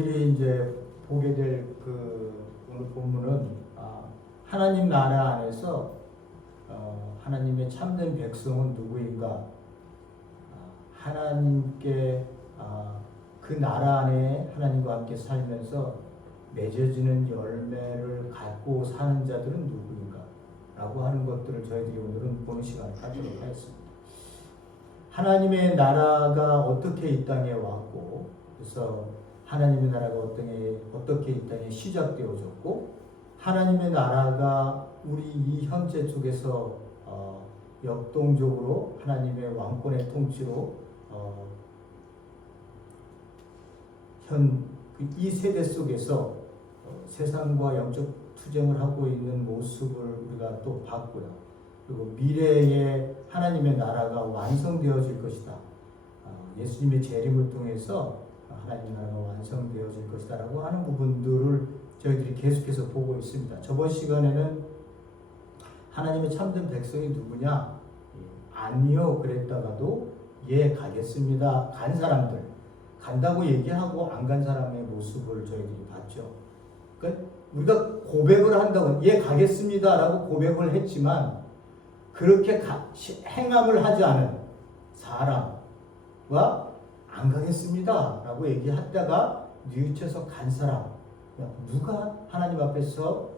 저희들이 이제 보게 될 오늘 본문은 하나님 나라 안에서 하나님의 참된 백성은 누구인가? 하나님께 그 나라 안에 하나님과 함께 살면서 맺어지는 열매를 갖고 사는 자들은 누구인가? 라고 하는 것들을 저희들이 오늘은 보는 시간을 갖도록 하겠습니다. 하나님의 나라가 어떻게 이 땅에 왔고, 그래서 하나님의 나라가 어떻게 이 땅에 시작되어졌고, 하나님의 나라가 우리 이 현재 속에서 역동적으로 하나님의 왕권의 통치로 이 세대 속에서 세상과 영적 투쟁을 하고 있는 모습을 우리가 또 봤고요. 그리고 미래에 하나님의 나라가 완성되어질 것이다. 예수님의 재림을 통해서 하나님의 나라가 완성되어질 것이다 라고 하는 부분들을 저희들이 계속해서 보고 있습니다. 저번 시간에는 하나님의 참된 백성이 누구냐? 아니요 그랬다가도 예 가겠습니다. 간 사람들, 간다고 얘기하고 안 간 사람의 모습을 저희들이 봤죠. 그러니까 우리가 고백을 한다고 예 가겠습니다 라고 고백을 했지만 그렇게 행함을 하지 않은 사람과 안 가겠습니다 라고 얘기했다가 뉘우쳐서 간 사람, 누가 하나님 앞에서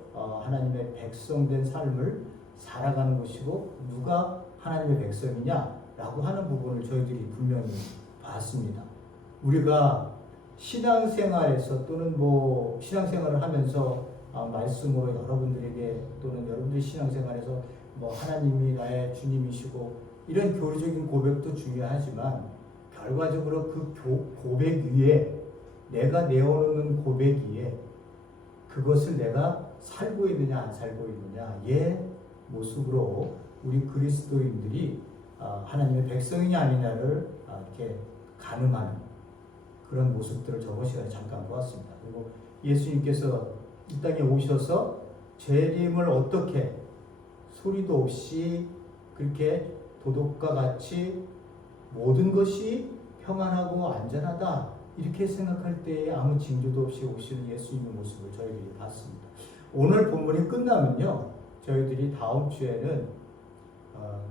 하나님의 백성된 삶을 살아가는 것이고 누가 하나님의 백성이냐라고 하는 부분을 저희들이 분명히 봤습니다. 우리가 신앙생활에서 또는 신앙생활을 하면서 말씀으로 여러분들에게 또는 여러분들의 신앙생활에서 하나님이 나의 주님이시고 이런 교리적인 고백도 중요하지만 결과적으로 그 고백 위에 내가 내어놓는 고백 위에 그것을 내가 살고 있느냐 안 살고 있느냐의 모습으로 우리 그리스도인들이 하나님의 백성이냐 아니냐를 이렇게 가늠하는 그런 모습들을 저번 시간에 잠깐 보았습니다. 그리고 예수님께서 이 땅에 오셔서 재림을 어떻게 소리도 없이 그렇게 도둑과 같이 모든 것이 평안하고 안전하다 이렇게 생각할 때에 아무 징조도 없이 오시는 예수님의 모습을 저희들이 봤습니다. 오늘 본문이 끝나면요, 저희들이 다음 주에는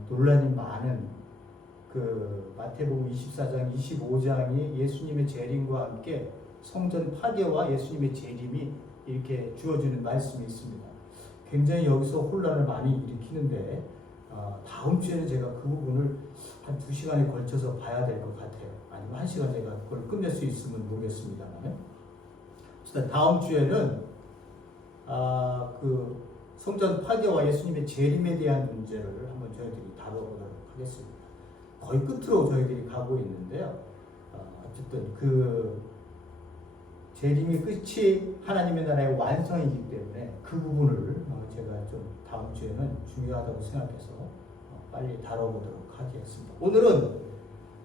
논란이 많은 마태복음 24장, 25장이 예수님의 재림과 함께 성전 파괴와 예수님의 재림이 이렇게 주어지는 말씀이 있습니다. 굉장히 여기서 혼란을 많이 일으키는데 다음 주에는 제가 그 부분을 한 2시간에 걸쳐서 봐야 될 것 같아요. 아니면 1시간 제가 그걸 끝낼 수 있으면 모르겠습니다만 다음 주에는 성전 파괴와 예수님의 재림에 대한 문제를 한번 저희들이 다뤄보도록 하겠습니다. 거의 끝으로 저희들이 가고 있는데요. 어쨌든 재림이 끝이 하나님의 나라의 완성이기 때문에 그 부분을 제가 좀 다음 주에는 중요하다고 생각해서 빨리 다뤄보도록 하겠습니다. 오늘은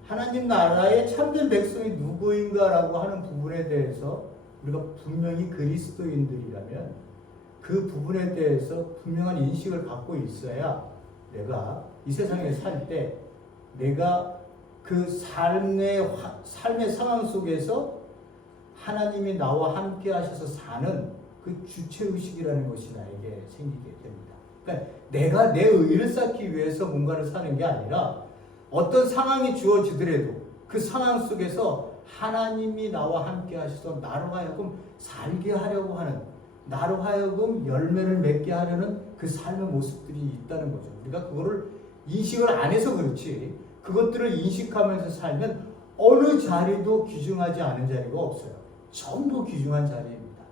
하나님 나라의 참된 백성이 누구인가라고 하는 부분에 대해서 우리가 분명히 그리스도인들이라면 그 부분에 대해서 분명한 인식을 갖고 있어야 내가 이 세상에 살 때 내가 그 삶의 상황 속에서 하나님이 나와 함께 하셔서 사는 그 주체의식이라는 것이 나에게 생기게 됩니다. 그러니까 내가 내 의를 쌓기 위해서 뭔가를 사는 게 아니라 어떤 상황이 주어지더라도 그 상황 속에서 하나님이 나와 함께 하셔서 나로 하여금 살게 하려고 하는, 나로 하여금 열매를 맺게 하려는 그 삶의 모습들이 있다는 거죠. 우리가 그거를 인식을 안 해서 그렇지 그것들을 인식하면서 살면 어느 자리도 귀중하지 않은 자리가 없어요. 전부 귀중한 자리입니다.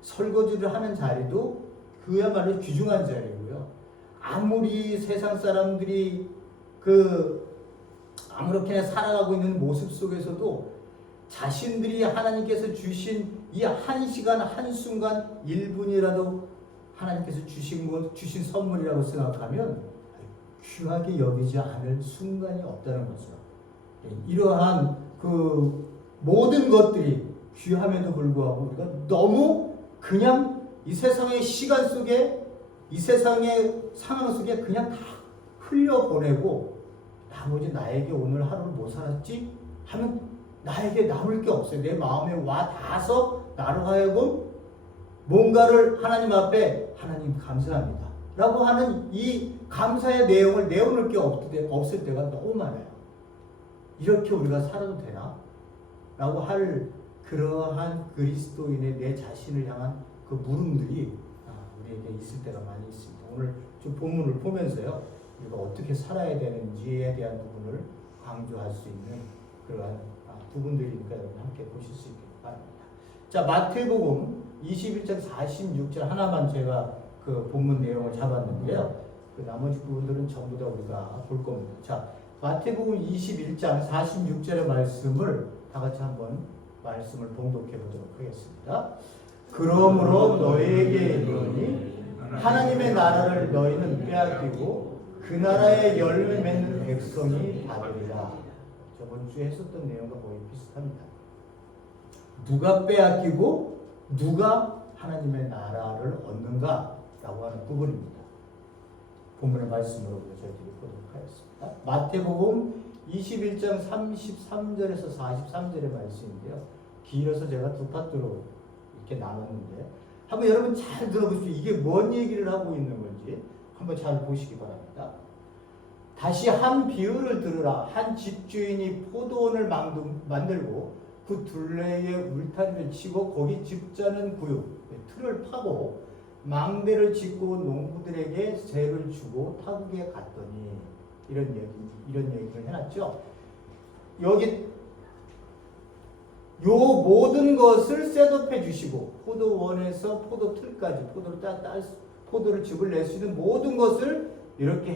설거지를 하는 자리도 그야말로 귀중한 자리고요. 아무리 세상 사람들이 아무렇게나 살아가고 있는 모습 속에서도 자신들이 하나님께서 주신 이 한 시간 한순간 1분이라도 하나님께서 주신 선물이라고 생각하면 귀하게 여기지 않을 순간이 없다는 거죠. 이러한 모든 것들이 귀함에도 불구하고 우리가 너무 그냥 이 세상의 시간 속에 이 세상의 상황 속에 그냥 다 흘려보내고 나머지 나에게 오늘 하루를 못 살았지 하면 나에게 남을 게 없어요. 내 마음에 와 닿아서 나로 하여금 뭔가를 하나님 앞에 하나님 감사합니다 라고 하는 이 감사의 내용을 내어놓을 게 없을 때가 너무 많아요. 이렇게 우리가 살아도 되나? 라고 할 그러한 그리스도인의 내 자신을 향한 그 물음들이 우리에게 있을 때가 많이 있습니다. 오늘 좀 본문을 보면서요, 우리가 어떻게 살아야 되는지에 대한 부분을 강조할 수 있는 그러한 부분들이니까 여러분 함께 보실 수 있길 바랍니다. 자, 마태복음 21장 46절 하나만 제가 그 본문 내용을 잡았는데요. 그 나머지 부분들은 전부 다 우리가 볼 겁니다. 자, 마태복음 21장 46절의 말씀을 다 같이 한번 말씀을 봉독해 보도록 하겠습니다. 그러므로 너희에게 이르노니 하나님의 나라를 너희는 빼앗기고 그 나라의 열매 맺는 백성이 받으리라. 저번 주에 했었던 내용과 거의 비슷합니다. 누가 빼앗기고 누가 하나님의 나라를 얻는가 라고 하는 부분입니다. 본문의 말씀으로 저희들이 보도록 하겠습니다. 마태복음 21장 33절에서 43절의 말씀인데요. 길어서 제가 두 파트로 이렇게 나눴는데 한번 여러분 잘 들어보십시오. 이게 뭔 얘기를 하고 있는 건지 한번 잘 보시기 바랍니다. 다시 한 비유를 들으라. 한 집주인이 포도원을 만들고 그 둘레에 울타리를 치고 거기 집자는 구역, 틀을 파고 망대를 짓고 농부들에게 세를 주고 타국에 갔더니 이런 얘기를 해놨죠. 여기 요 모든 것을 셋업해 주시고 포도원에서 포도틀까지 포도를 즙을 낼 수 있는 모든 것을 이렇게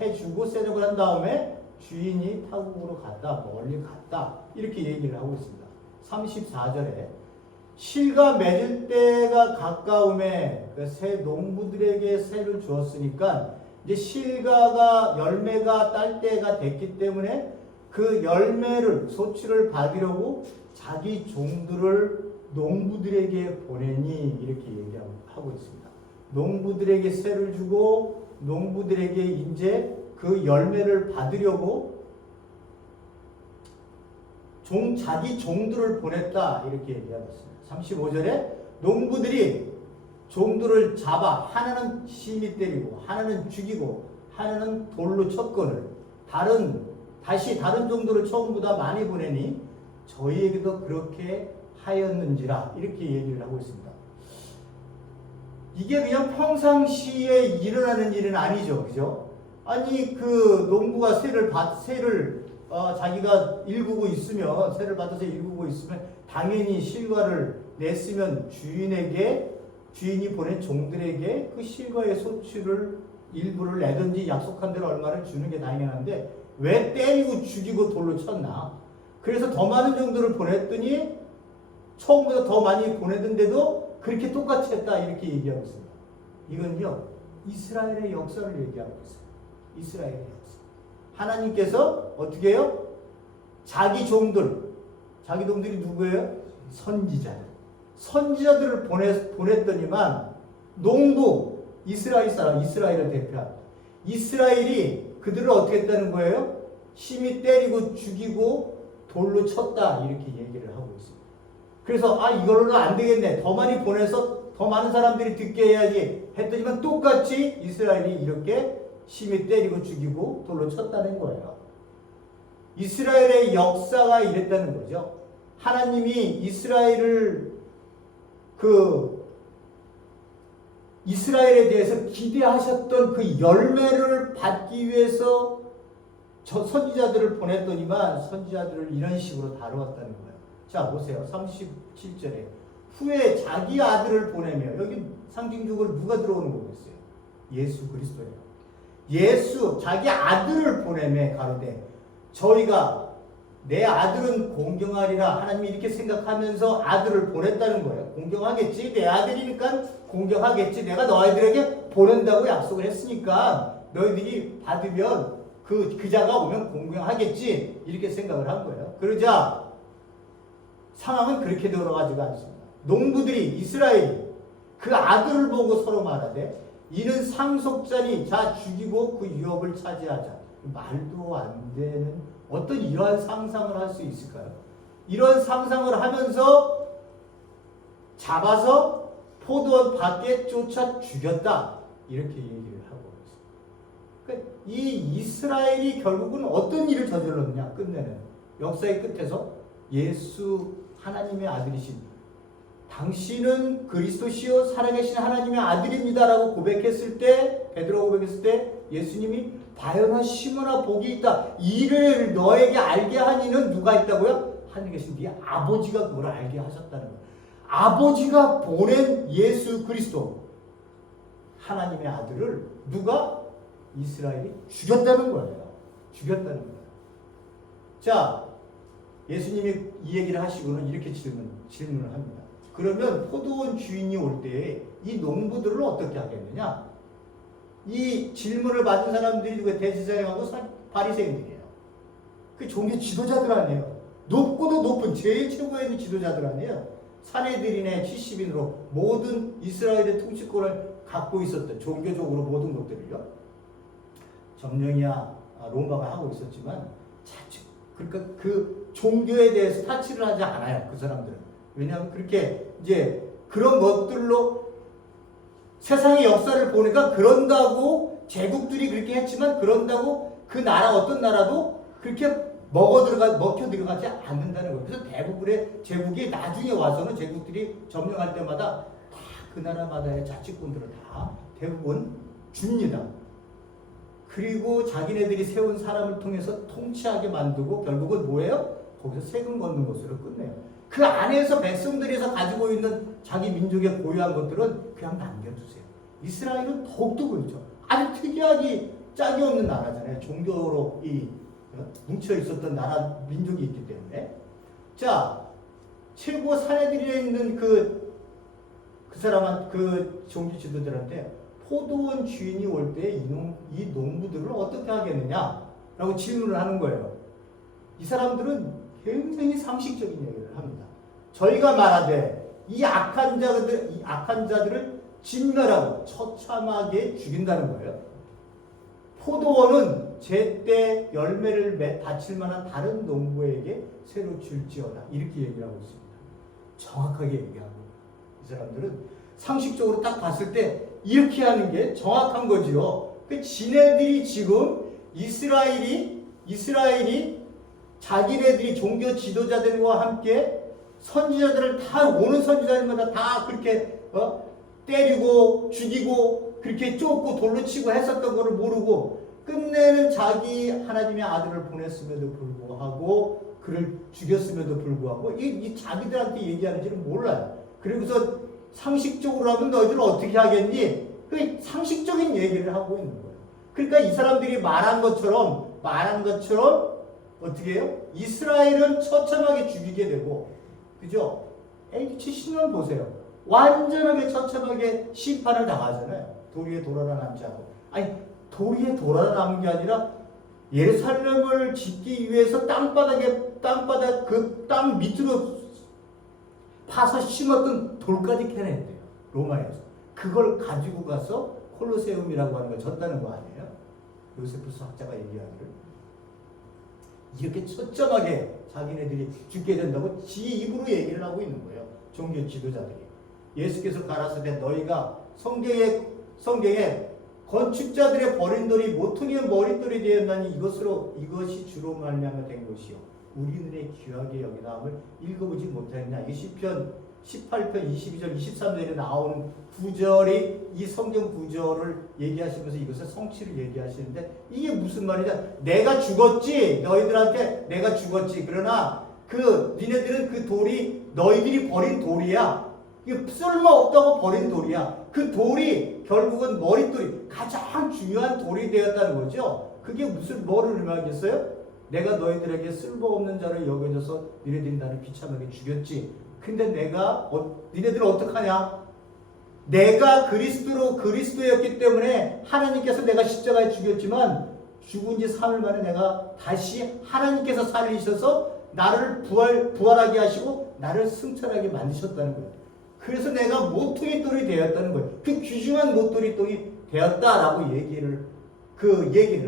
해주고 셋업을 한 다음에 주인이 타국으로 갔다 멀리 갔다 이렇게 얘기를 하고 있습니다. 34절에 실가 맺을 때가 가까움에 그 새 농부들에게 세를 주었으니까 이제 실가가 열매가 딸 때가 됐기 때문에 그 열매를 소출을 받으려고 자기 종들을 농부들에게 보내니 이렇게 얘기하고 있습니다. 농부들에게 세를 주고 농부들에게 이제 그 열매를 받으려고 자기 종들을 보냈다 이렇게 얘기하고 있습니다. 35절에 농부들이 종들을 잡아 하나는 심히 때리고 하나는 죽이고 하나는 돌로 쳤거늘 다시 다른 종들을 처음보다 많이 보내니 저희에게도 그렇게 하였는지라 이렇게 얘기를 하고 있습니다. 이게 그냥 평상시에 일어나는 일은 아니죠. 그죠? 아니 그 농부가 세를 자기가 일구고 있으면 세를 받아서 일구고 있으면 당연히 실과를 냈으면 주인이 보낸 종들에게 그 실과의 소출을 일부를 내든지 약속한 대로 얼마를 주는 게 당연한데 왜 때리고 죽이고 돌로 쳤나? 그래서 더 많은 종들을 보냈더니 처음보다 더 많이 보내던데도 그렇게 똑같이 했다 이렇게 얘기하고 있습니다. 이건요 이스라엘의 역사를 얘기하고 있어요. 이스라엘의 역사. 하나님께서 어떻게 해요? 자기 종들이 누구예요? 선지자들을 보냈더니만 농부 이스라엘을 대표한 이스라엘이 그들을 어떻게 했다는 거예요? 심히 때리고 죽이고 돌로 쳤다 이렇게 얘기를 하고 있습니다. 그래서 이걸로는 안 되겠네. 더 많이 보내서 더 많은 사람들이 듣게 해야지 했더니만 똑같이 이스라엘이 이렇게 심히 때리고 죽이고 돌로 쳤다는 거예요. 이스라엘의 역사가 이랬다는 거죠. 하나님이 이스라엘에 대해서 기대하셨던 그 열매를 받기 위해서 선지자들을 보냈더니만 선지자들을 이런 식으로 다루었다는 거예요. 자 보세요. 37절에 후에 자기 아들을 보내며 여기 상징적으로 누가 들어오는 거겠어요? 예수 그리스도예요. 자기 아들을 보내며 가로되 저희가 내 아들은 공경하리라. 하나님이 이렇게 생각하면서 아들을 보냈다는 거예요. 공경하겠지. 내 아들이니까 공경하겠지. 내가 너희들에게 보낸다고 약속을 했으니까 너희들이 받으면 그 자가 오면 공경하겠지. 이렇게 생각을 한 거예요. 그러자 상황은 그렇게 돌아가지가 않습니다. 농부들이 이스라엘이 그 아들을 보고 서로 말하되 이는 상속자니 자 죽이고 그 유업을 차지하자. 말도 안 되는 어떤 이러한 상상을 할 수 있을까요? 이런 상상을 하면서 잡아서 포도원 밖에 쫓아 죽였다. 이렇게 얘기를 하고 있습니다. 그러니까 이 이스라엘이 결국은 어떤 일을 저질렀느냐. 끝내는 역사의 끝에서 예수 하나님의 아들이신 당신은 그리스도시요 살아계신 하나님의 아들입니다라고 고백했을 때, 베드로가 고백했을 때 예수님이 바요나 시몬아 복이 있다. 이를 너에게 알게 한 이는 누가 있다고요? 하늘에 계신 네 아버지가 그걸 알게 하셨다는 거예요. 아버지가 보낸 예수 그리스도 하나님의 아들을 누가? 이스라엘이 죽였다는 거예요. 죽였다는 거예요. 자, 예수님이 이 얘기를 하시고는 이렇게 질문을 합니다. 그러면 포도원 주인이 올 때에 이 농부들을 어떻게 하겠느냐? 이 질문을 받은 사람들이 누구예요? 대제사장하고 바리새인들이에요. 그 종교 지도자들 아니에요. 높고도 높은 제일 최고에 있는 지도자들 아니에요. 사내들인의 70인으로 모든 이스라엘의 통치권을 갖고 있었던 종교적으로 모든 것들을요. 점령이야 로마가 하고 있었지만 그러니까 그 종교에 대해서 타치를 하지 않아요. 그 사람들은. 왜냐하면 그렇게 이제 그런 것들로 세상의 역사를 보니까 그런다고 제국들이 그렇게 했지만 그런다고 그 나라 어떤 나라도 그렇게 먹혀 들어가지 않는다는 거예요. 그래서 대부분의 제국이 나중에 와서는 제국들이 점령할 때마다 다 그 나라마다의 자치권들을 다 대부분 줍니다. 그리고 자기네들이 세운 사람을 통해서 통치하게 만들고 결국은 뭐예요? 거기서 세금 걷는 것으로 끝내요. 그 안에서 백성들에서 가지고 있는 자기 민족의 고유한 것들은 그냥 남겨두세요. 이스라엘은 더욱더 그렇죠. 아주 특이하게 짝이 없는 나라잖아요. 종교로 뭉쳐 있었던 나라 민족이 있기 때문에. 자, 최고 사내들이 있는 그 종교 지도자들한테 포도원 주인이 올 때 이 농부들을 어떻게 하겠느냐라고 질문을 하는 거예요. 이 사람들은 굉장히 상식적인 얘기를 합니다. 저희가 말하되 이 악한 자들을 진멸하고 처참하게 죽인다는 거예요. 포도원은 제때 열매를 닫힐 만한 다른 농부에게 새로 줄지어다. 이렇게 얘기를 하고 있습니다. 정확하게 얘기하고 이 사람들은 상식적으로 딱 봤을 때 이렇게 하는 게 정확한 거지요. 그 지네들이 지금 이스라엘이 자기네들이 종교 지도자들과 함께 선지자들을 다 오는 선지자들마다 다 그렇게 때리고 죽이고 그렇게 쫓고 돌로 치고 했었던 것을 모르고 끝내는 자기 하나님의 아들을 보냈음에도 불구하고 그를 죽였음에도 불구하고 이 자기들한테 얘기하는지는 몰라요. 그리고서 상식적으로 하면 너희들 어떻게 하겠니? 그 상식적인 얘기를 하고 있는 거예요. 그러니까 이 사람들이 말한 것처럼 어떻게 해요? 이스라엘은 처참하게 죽이게 되고, 그죠? AG70년 보세요. 완전하게 처참하게 심판을 당하잖아요. 도리에 돌아남지 않고. 아니, 도리에 돌아남은 게 아니라 예루살렘을 짓기 위해서 땅바닥 그 땅 밑으로 파서 심었던 돌까지 캐냈대요. 로마에서. 그걸 가지고 가서 콜로세움이라고 하는 걸 졌다는 거 아니에요? 요세푸스 학자가 얘기하기를. 이렇게 처참하게 자기네들이 죽게 된다고 지 입으로 얘기를 하고 있는 거예요. 종교 지도자들이. 예수께서 가라사대 너희가 성경에 건축자들의 버린 돌이 모퉁이의 머릿돌이 되었나니 이것이 주로 말미암아 된 것이요 우리 눈에 귀하게 여기다함을 읽어보지 못하였냐. 이 시편 18편 22절 23절에 나오는 구절이 이 성경 구절을 얘기하시면서 이것의 성취를 얘기하시는데 이게 무슨 말이냐. 내가 죽었지. 너희들한테 내가 죽었지. 그러나 니네들은 그 돌이 너희들이 버린 돌이야. 이게 쓸모없다고 버린 돌이야. 그 돌이 결국은 머릿돌이 가장 중요한 돌이 되었다는 거죠. 그게 뭐를 의미하겠어요? 내가 너희들에게 쓸모없는 자를 여겨져서 니네들이 나를 비참하게 죽였지. 근데 니네들은 어떡하냐? 내가 그리스도였기 때문에 하나님께서 내가 십자가에 죽였지만 죽은 지 3일 만에 내가 다시 하나님께서 살리셔서 나를 부활하게 하시고 나를 승천하게 만드셨다는 거예요. 그래서 내가 모퉁이 돌이 되었다는 거예요. 그 귀중한 모퉁이 돌이 되었다라고 얘기를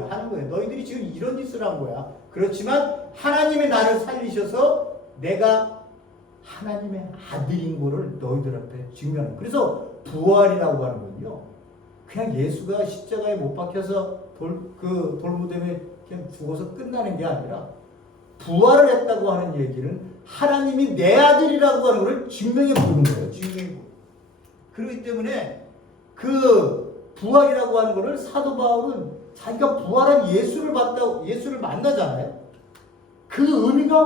하는 거예요. 너희들이 지금 이런 짓을 한 거야. 그렇지만 하나님이 나를 살리셔서 내가 하나님의 아들인 거를 너희들 앞에 증명해. 그래서 부활이라고 하는 건요. 그냥 예수가 십자가에 못 박혀서 돌무덤에 그냥 죽어서 끝나는 게 아니라 부활을 했다고 하는 얘기는 하나님이 내 아들이라고 하는 것을 증명해 보는 거예요. 증명해 보는. 그렇기 때문에 그 부활이라고 하는 것을 사도 바울은 자기가 부활한 예수를 만나잖아요. 그 의미가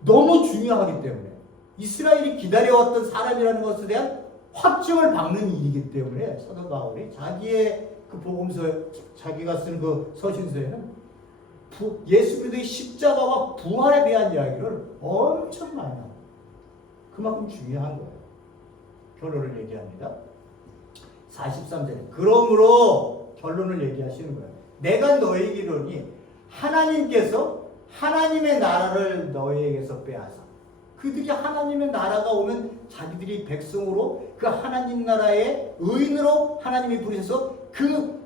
너무 중요하기 때문에 이스라엘이 기다려왔던 사람이라는 것에 대한 확증을 박는 일이기 때문에 사도 바울이 자기의 그 복음서에 자기가 쓴 그 서신서에는 예수 그리스도의 십자가와 부활에 대한 이야기를 엄청 많이 합니다. 그만큼 중요한 거예요. 결론을 얘기합니다. 43절에 그러므로 결론을 얘기하시는 거예요. 내가 너에게 이르노니 하나님께서 하나님의 나라를 너희에게서 빼앗아. 그들이 하나님의 나라가 오면 자기들이 백성으로 그 하나님 나라의 의인으로 하나님이 부르셔서 그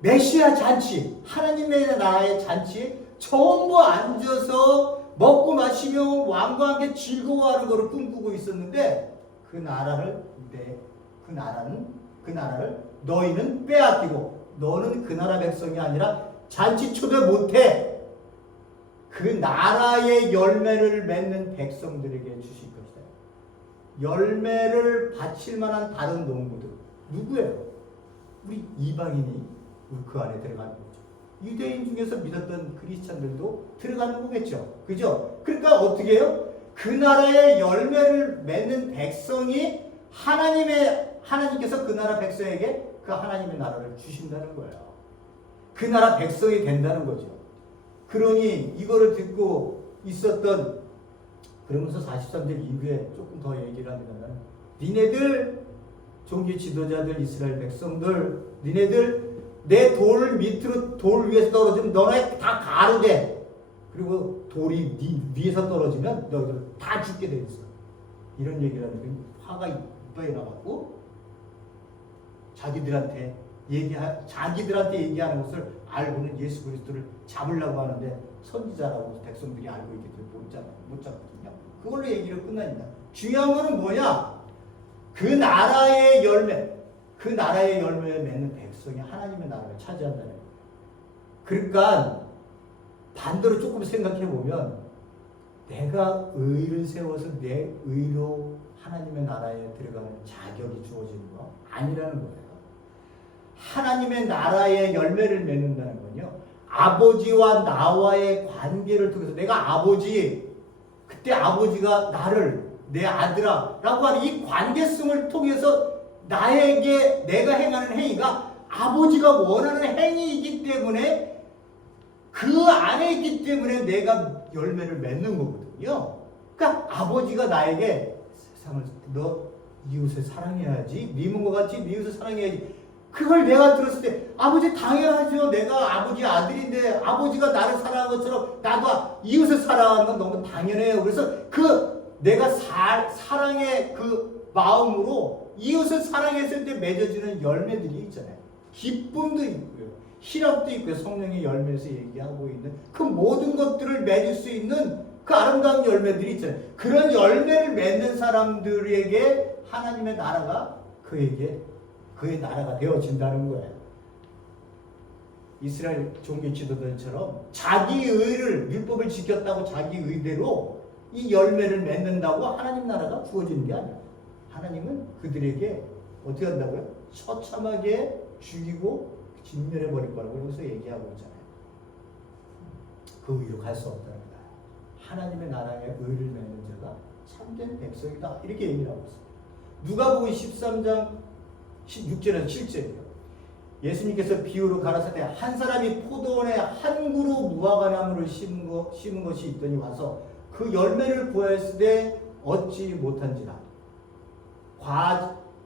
메시아 잔치, 하나님의 나라의 잔치에 전부 앉아서 먹고 마시며 왕과 함께 즐거워하는 것을 꿈꾸고 있었는데 그 나라를 너희는 빼앗기고 너는 그 나라 백성이 아니라 잔치 초대 못해. 그 나라의 열매를 맺는 백성들에게 주실 것이다. 열매를 바칠 만한 다른 농부들 누구예요? 우리 이방인이 그 안에 들어가는 거죠. 유대인 중에서 믿었던 크리스찬들도 들어가는 거겠죠. 그죠? 그러니까 어떻게 해요? 그 나라의 열매를 맺는 백성이 하나님께서 그 나라 백성에게 그 하나님의 나라를 주신다는 거예요. 그 나라 백성이 된다는 거죠. 그러니 이거를 듣고 있었던 그러면서 43절 이후에 조금 더 얘기를 합니다만 니네들 종교 지도자들 이스라엘 백성들 니네들 내 돌 밑으로 돌 위에서 떨어지면 너네 다 가루돼. 그리고 돌이 네 위에서 떨어지면 너희들 다 죽게 돼 있어. 이런 얘기를 하니까 화가 이빨에 나갖고 자기들한테 얘기하는 것을 알고는 예수 그리스도를 잡으려고 하는데 선지자라고 백성들이 알고 있기 때문에 못 잡거든요. 그걸로 얘기를 끝납니다. 중요한 거는 뭐냐? 그 나라의 열매를 맺는 백성이 하나님의 나라를 차지한다는 거예요. 그러니까 반대로 조금 생각해 보면 내가 의를 세워서 내 의로 하나님의 나라에 들어가는 자격이 주어지는 거 아니라는 거예요. 하나님의 나라의 열매를 맺는다는 건요. 아버지와 나와의 관계를 통해서 내가 그때 아버지가 나를 내 아들아 라고 하는 이 관계성을 통해서 내가 행하는 행위가 아버지가 원하는 행위이기 때문에 그 안에 있기 때문에 내가 열매를 맺는 거거든요. 그러니까 아버지가 나에게 세상을 너 이웃을 사랑해야지 미문과 같이 네 이웃을 사랑해야지 그걸 내가 들었을 때 아버지 당연하죠. 내가 아버지 아들인데 아버지가 나를 사랑한 것처럼 나도 이웃을 사랑하는 건 너무 당연해요. 그래서 내가 사랑의 그 마음으로 이웃을 사랑했을 때 맺어지는 열매들이 있잖아요. 기쁨도 있고요. 희락도 있고요. 성령의 열매에서 얘기하고 있는 그 모든 것들을 맺을 수 있는 그 아름다운 열매들이 있잖아요. 그런 열매를 맺는 사람들에게 하나님의 나라가 그의 나라가 되어진다는 거예요. 이스라엘 종교 지도자들처럼 자기 의를 율법을 지켰다고 자기 의대로 이 열매를 맺는다고 하나님 나라가 주어지는 게 아니에요. 하나님은 그들에게 어떻게 한다고요? 처참하게 죽이고 진멸해 버릴 거라고 여기서 얘기하고 있잖아요. 그 위로 갈 수 없다는 거예요. 하나님의 나라의 의를 맺는 자가 참된 백성이다. 이렇게 얘기를 하고 있어요. 누가복음 13장 6절에서 7절이에요. 예수님께서 비유로 가라사대 한 사람이 포도원에 한 그루 무화과나무를 심은 것이 있더니 와서 그 열매를 구하였을 때 얻지 못한지라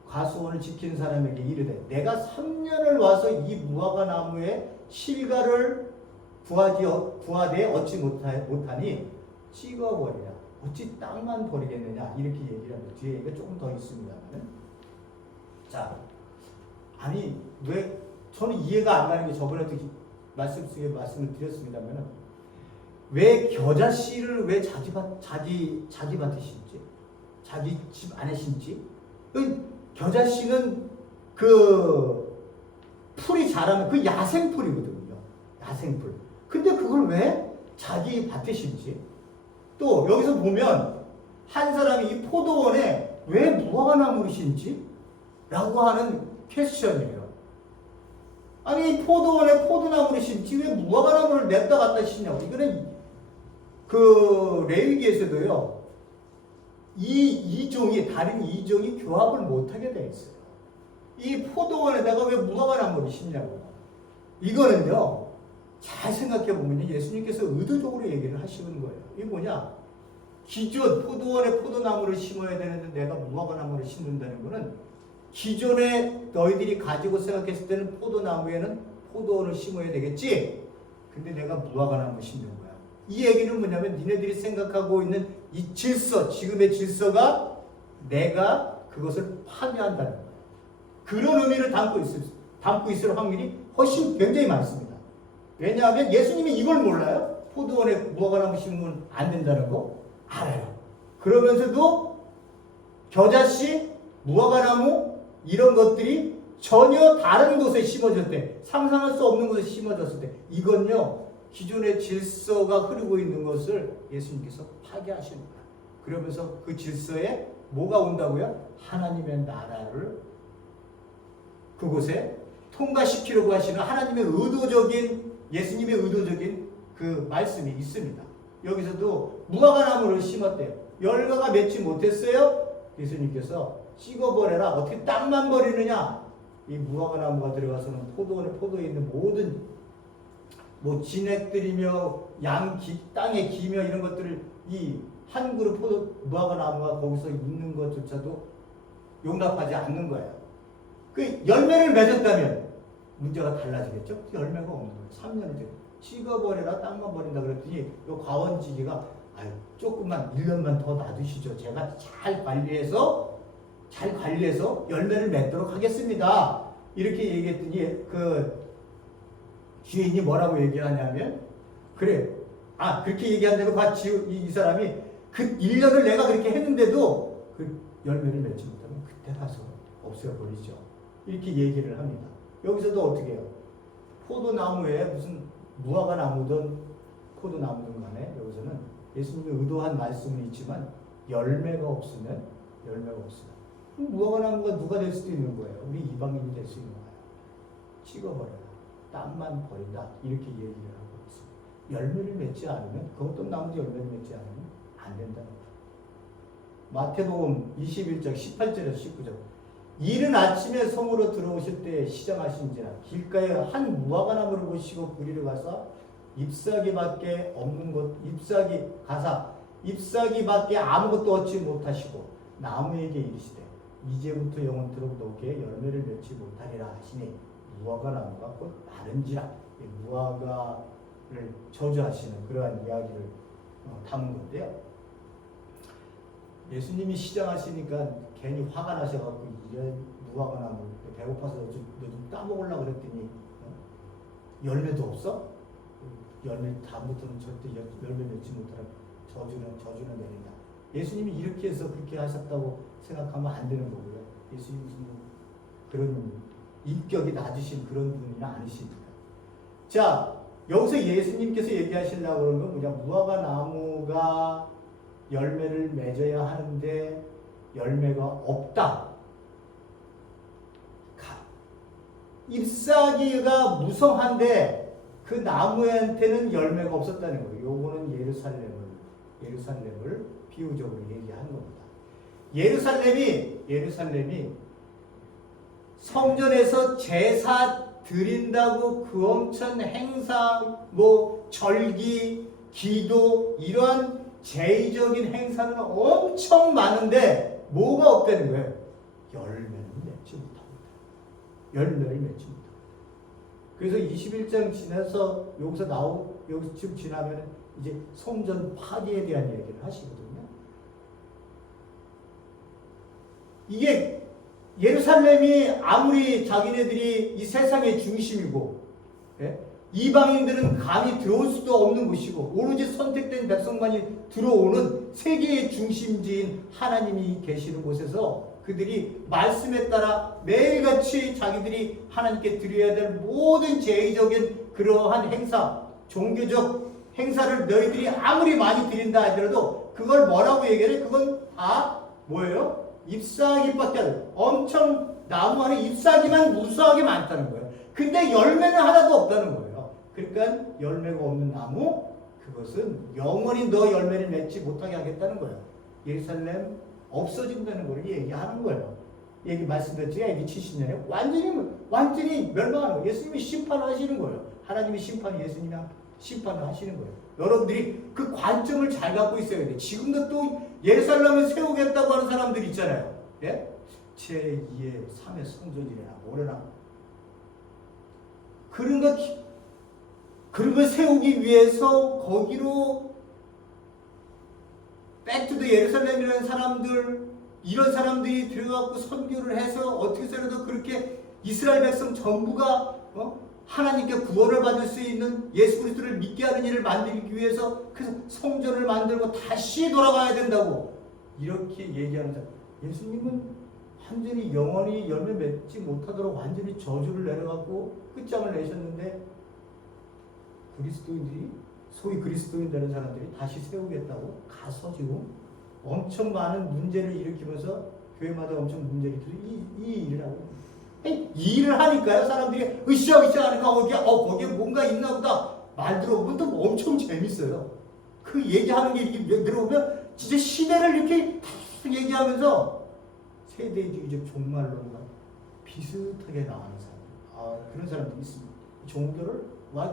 과수원을 지키는 사람에게 이르되 내가 3년을 와서 이 무화과나무에 실과를 구하되 얻지 못하니 찍어버리라. 어찌 땅만 버리겠느냐 이렇게 얘기를 합니다. 뒤에 얘기가 조금 더 있습니다만 자 아니 왜 저는 이해가 안 가는 게 저번에도 말씀 속에 말씀을 드렸습니다만 왜 겨자씨를 왜 자기 밭에 심지? 자기 집 안에 심지? 겨자씨는 그 풀이 자라는 그 야생풀이거든요. 야생풀. 근데 그걸 왜 자기 밭에 심지? 또 여기서 보면 한 사람이 이 포도원에 왜 무화과나무를 심지? 라고 하는 퀘스천이에요. 아니 이 포도원에 포도나무를 심지 왜 무화과나무를 냅다 갖다 심냐고. 이거는 그 레위기에서도요. 이 다른 이종이 교합을 못하게 되어 있어요. 이 포도원에다가 왜 무화과나무를 심냐고요. 이거는요. 잘 생각해 보면 예수님께서 의도적으로 얘기를 하시는 거예요. 이게 뭐냐? 기존 포도원에 포도나무를 심어야 되는데 내가 무화과나무를 심는다는 거는 기존에 너희들이 가지고 생각했을 때는 포도나무에는 포도원을 심어야 되겠지? 근데 내가 무화과나무 심는 거야. 이 얘기는 뭐냐면 니네들이 생각하고 있는 이 질서, 지금의 질서가 내가 그것을 파괴한다는 거야. 그런 의미를 담고 있을 확률이 훨씬 굉장히 많습니다. 왜냐하면 예수님이 이걸 몰라요? 포도원에 무화과나무 심으면 안 된다는 거 알아요. 그러면서도 겨자씨, 무화과나무 이런 것들이 전혀 다른 곳에 심어졌대. 상상할 수 없는 곳에 심어졌을 때 이건요 기존의 질서가 흐르고 있는 것을 예수님께서 파괴하시는 거야. 그러면서 그 질서에 뭐가 온다고요? 하나님의 나라를 그곳에 통과시키려고 하시는 하나님의 의도적인 예수님의 의도적인 그 말씀이 있습니다. 여기서도 무화과나무를 심었대요. 열과가 맺지 못했어요. 예수님께서 찍어버려라. 어떻게 땅만 버리느냐? 이 무화과나무가 들어가서는 포도에 있는 모든 뭐 진액들이며 땅의 기며 이런 것들을 이 한 그룹 무화과나무가 거기서 있는 것조차도 용납하지 않는 거예요. 그 열매를 맺었다면 문제가 달라지겠죠? 열매가 없는 거예요. 3년이 돼요. 찍어버려라. 땅만 버린다 그랬더니 이 과원지기가 조금만 1년만 더 놔두시죠. 제가 잘 관리해서 열매를 맺도록 하겠습니다. 이렇게 얘기했더니 그 주인이 뭐라고 얘기하냐면 그래. 그렇게 얘기한다고 이 사람이 그 1년을 내가 그렇게 했는데도 그 열매를 맺지 못하면 그때 가서 없애버리죠. 이렇게 얘기를 합니다. 여기서도 어떻게 해요? 포도나무에 무슨 무화과나무든 포도나무든 간에 여기서는 예수님이 의도한 말씀은 있지만 열매가 없으면 무화과나무가 누가 될 수도 있는 거예요. 우리 이방인이 될 수 있는 거예요. 찍어버려라. 땅만 버린다. 이렇게 얘기를 하고 있습니다. 열매를 맺지 않으면 그것도 나무도 열매를 맺지 않으면 안 된다는 거예요. 마태복음 21장 18절에서 19절 이른 아침에 성으로 들어오실 때 시장하신지라 길가에 한 무화과나무를 보시고 그리로 가서 잎사귀밖에 아무것도 얻지 못하시고 나무에게 이르시되 이제부터 영원토록 너게 열매를 맺지 못하리라 하시니 무화과나무가 곧 마른지라. 무화과를 저주하시는 그러한 이야기를 담은 건데요. 예수님이 시장하시니까 괜히 화가 나셔갖고 무화과나무 배고파서 너 좀 따먹으려고 그랬더니 열매도 없어? 열매 다음부터는 절대 열매 맺지 못하라. 저주는 내린다. 예수님이 이렇게 해서 그렇게 하셨다고 생각하면 안 되는 거고요. 예수님은 그런 인격이 낮으신 그런 분이 아니십니다. 자, 여기서 예수님께서 얘기하시려고 그러는 건 뭐냐? 무화과나무가 열매를 맺어야 하는데 열매가 없다. 잎사귀가 무성한데 그 나무한테는 열매가 없었다는 거예요. 요거는 예루살렘을 비유적으로 얘기하는 겁니다. 예루살렘이 성전에서 제사 드린다고 그 엄청 행사, 절기, 기도 이러한 제의적인 행사는 엄청 많은데 뭐가 없다는 거예요? 열매를 맺지 못합니다. 그래서 21장 지나서 여기서 지나면 이제 성전 파괴에 대한 얘기를 하시거든요. 이게 예루살렘이 아무리 자기네들이 이 세상의 중심이고 이방인들은 감히 들어올 수도 없는 곳이고 오로지 선택된 백성만이 들어오는 세계의 중심지인 하나님이 계시는 곳에서 그들이 말씀에 따라 매일같이 자기들이 하나님께 드려야 될 모든 제의적인 그러한 행사, 종교적 행사를 너희들이 아무리 많이 드린다 하더라도 그걸 뭐라고 얘기해? 그건 다 뭐예요? 잎사귀밖에 안 돼. 엄청 나무 안에 잎사귀만 무수하게 많다는 거예요. 근데 열매는 하나도 없다는 거예요. 그러니까 열매가 없는 나무, 그것은 영원히 너 열매를 맺지 못하게 하겠다는 거예요. 예루살렘 없어진다는 걸 얘기하는 거예요. 얘기 말씀드렸죠. AD 70년에 완전히 멸망하는 거예요. 예수님이 심판을 하시는 거예요. 하나님이 심판을 예수님이 심판을 하시는 거예요. 여러분들이 그 관점을 잘 갖고 있어야 돼요. 지금도 또 예루살렘을 세우겠다고 하는 사람들 있잖아요. 예? 제2의 3의 성전이래나 뭐래나 그런 걸 세우기 위해서 거기로 백투더 예루살렘이라는 사람들, 이런 사람들이 들어가고 선교를 해서 어떻게 해서라도 그렇게 이스라엘 백성 전부가 하나님께 구원을 받을 수 있는 예수 그리스도를 믿게 하는 일을 만들기 위해서 그래서 성전을 만들고 다시 돌아가야 된다고 이렇게 얘기하는 사람. 예수님은 완전히 영원히 열매 맺지 못하도록 완전히 저주를 내려갖고 끝장을 내셨는데 그리스도인들이 소위 그리스도인 되는 사람들이 다시 세우겠다고 가서 지금 엄청 많은 문제를 일으키면서 교회마다 엄청 문제를 일으키면서 이 일을 하고 이 일을 하니까요 사람들이 으쌰으쌰 하니까 거기에 뭔가 있나 보다 말 들어보면 또 엄청 재밌어요. 그 얘기하는 게 이렇게 들어오면 진짜 시대를 이렇게 탁 얘기하면서 세대주의적 종말론과 비슷하게 나오는 사람들, 그런 사람들이 있습니다. 종교를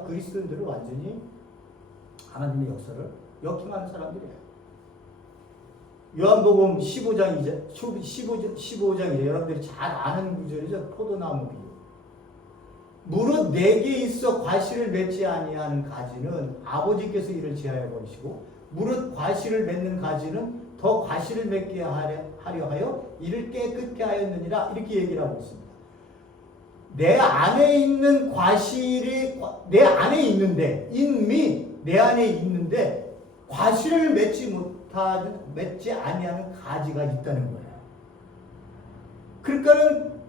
그리스도인들을 완전히 하나님의 역사를 역행하는 사람들이에요. 요한복음 15장이죠. 여러분들이 잘 아는 구절이죠. 포도나무 비유. 무릇 내게 있어 과실을 맺지 아니하는 가지는 아버지께서 이를 제하여 버리시고 무릇 과실을 맺는 가지는 더 과실을 맺게 하려 하여 이를 깨끗게 하였느니라. 이렇게 얘기를 하고 있습니다. 내 안에 있는 과실이 내 안에 있는데 내 안에 있는데 과실을 맺지 아니하는 가지가 있다는 거예요. 그러니까는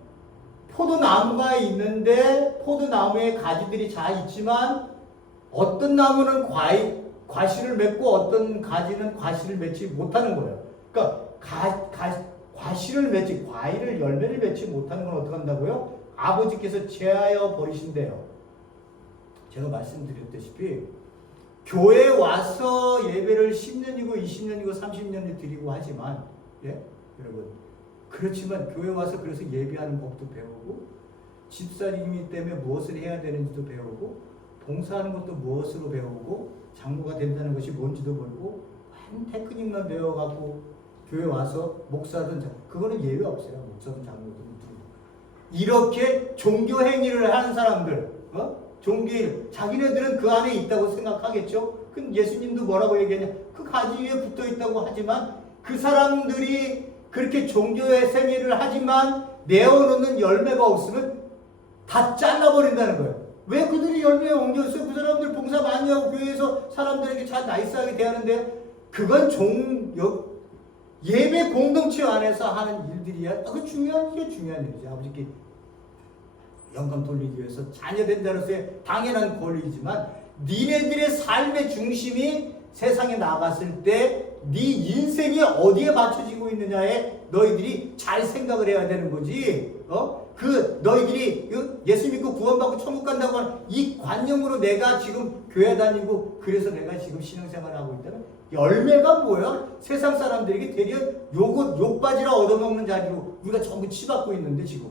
포도나무가 있는데 포도나무에 가지들이 잘 있지만 어떤 나무는 과실을 맺고 어떤 가지는 과실을 맺지 못하는 거예요. 그러니까 과일을 열매를 맺지 못하는 건 어떻게 한다고요? 아버지께서 제하여 버리신대요. 제가 말씀드렸다시피 교회에 와서 예배를 10년이고 20년이고 30년을 드리고 하지만 여러분 그렇지만 교회 와서 그래서 예배하는 법도 배우고 집사님이 때문에 무엇을 해야 되는지도 배우고 봉사하는 것도 무엇으로 배우고 장로가 된다는 것이 뭔지도 모르고 한 테크닉만 배워갖고 교회 와서 목사든 그거는 예외 없어요. 목사든 장로든 이렇게 종교 행위를 하는 사람들 종교일 자기네들은 그 안에 있다고 생각하겠죠. 근데 예수님도 뭐라고 얘기하냐? 그 가지 위에 붙어 있다고 하지만 그 사람들이 그렇게 종교의 생애를 하지만 내어놓는 열매가 없으면 다 잘라버린다는 거예요. 왜 그들이 열매에 옮겼어요? 그 사람들 봉사 많이 하고 교회에서 사람들에게 잘 나이스하게 대하는데 그건 예배 공동체 안에서 하는 일들이야. 그 중요한 일이지. 아버지께 영감 돌리기 위해서 자녀 된다로서의 당연한 권리이지만 니네들의 삶의 중심이 세상에 나갔을 때 네 인생이 어디에 맞춰지고 있느냐에 너희들이 잘 생각을 해야 되는 거지. 너희들이 예수 믿고 구원받고 천국 간다고 하는 이 관념으로 내가 지금 교회 다니고 그래서 내가 지금 신앙생활을 하고 있다면 열매가 뭐야? 세상 사람들에게 대려 욕바지라 얻어먹는 자리로 우리가 전부 치받고 있는데 지금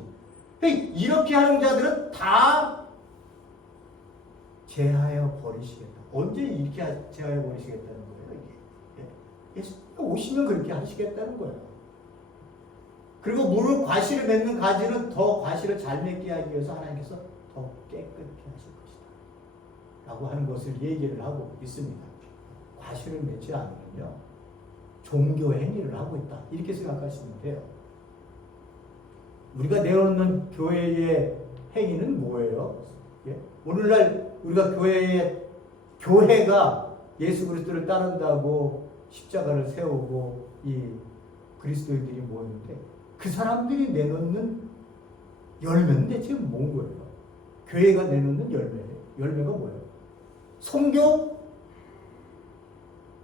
이렇게 하는 자들은 다 제하여 버리시겠다. 언제 이렇게 제하여 버리시겠다는 거예요? 예수님 오시면 그렇게 하시겠다는 거예요. 그리고 무릇 과실을 맺는 가지는 더 과실을 잘 맺게 하기 위해서 하나님께서 더 깨끗게 하실 것이다 라고 하는 것을 얘기를 하고 있습니다. 과실을 맺지 않으면요 종교 행위를 하고 있다 이렇게 생각하시면 돼요. 우리가 내어놓는 교회의 행위는 뭐예요? 오늘날 우리가 교회가 예수 그리스도를 따른다고 십자가를 세우고 이 그리스도인들이 모였는데 그 사람들이 내놓는 열매는 대체 뭔 거예요? 교회가 내놓는 열매가 뭐예요? 성교?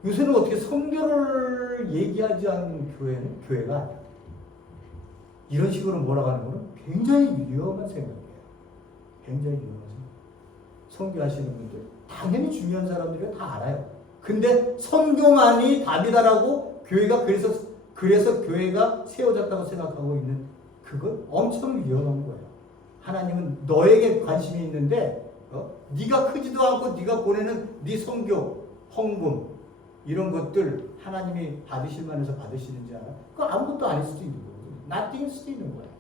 요새는 어떻게 성교를 얘기하지 않는 교회는 교회가 아니야. 이런 식으로 몰아가는 것은 굉장히 위험한 생각이에요. 굉장히 위험한 생각. 선교하시는 분들 당연히 중요한 사람들이 다 알아요. 근데 선교만이 답이다라고 교회가 그래서 교회가 세워졌다고 생각하고 있는 그건 엄청 위험한 거예요. 하나님은 너에게 관심이 있는데 네가 크지도 않고 네가 보내는 네 선교, 헌금 이런 것들 하나님이 받으실 만해서 받으시는지 알아? 그거 아무것도 아닐 수도 있는 거예요. nothing일 수도 있는 거예요.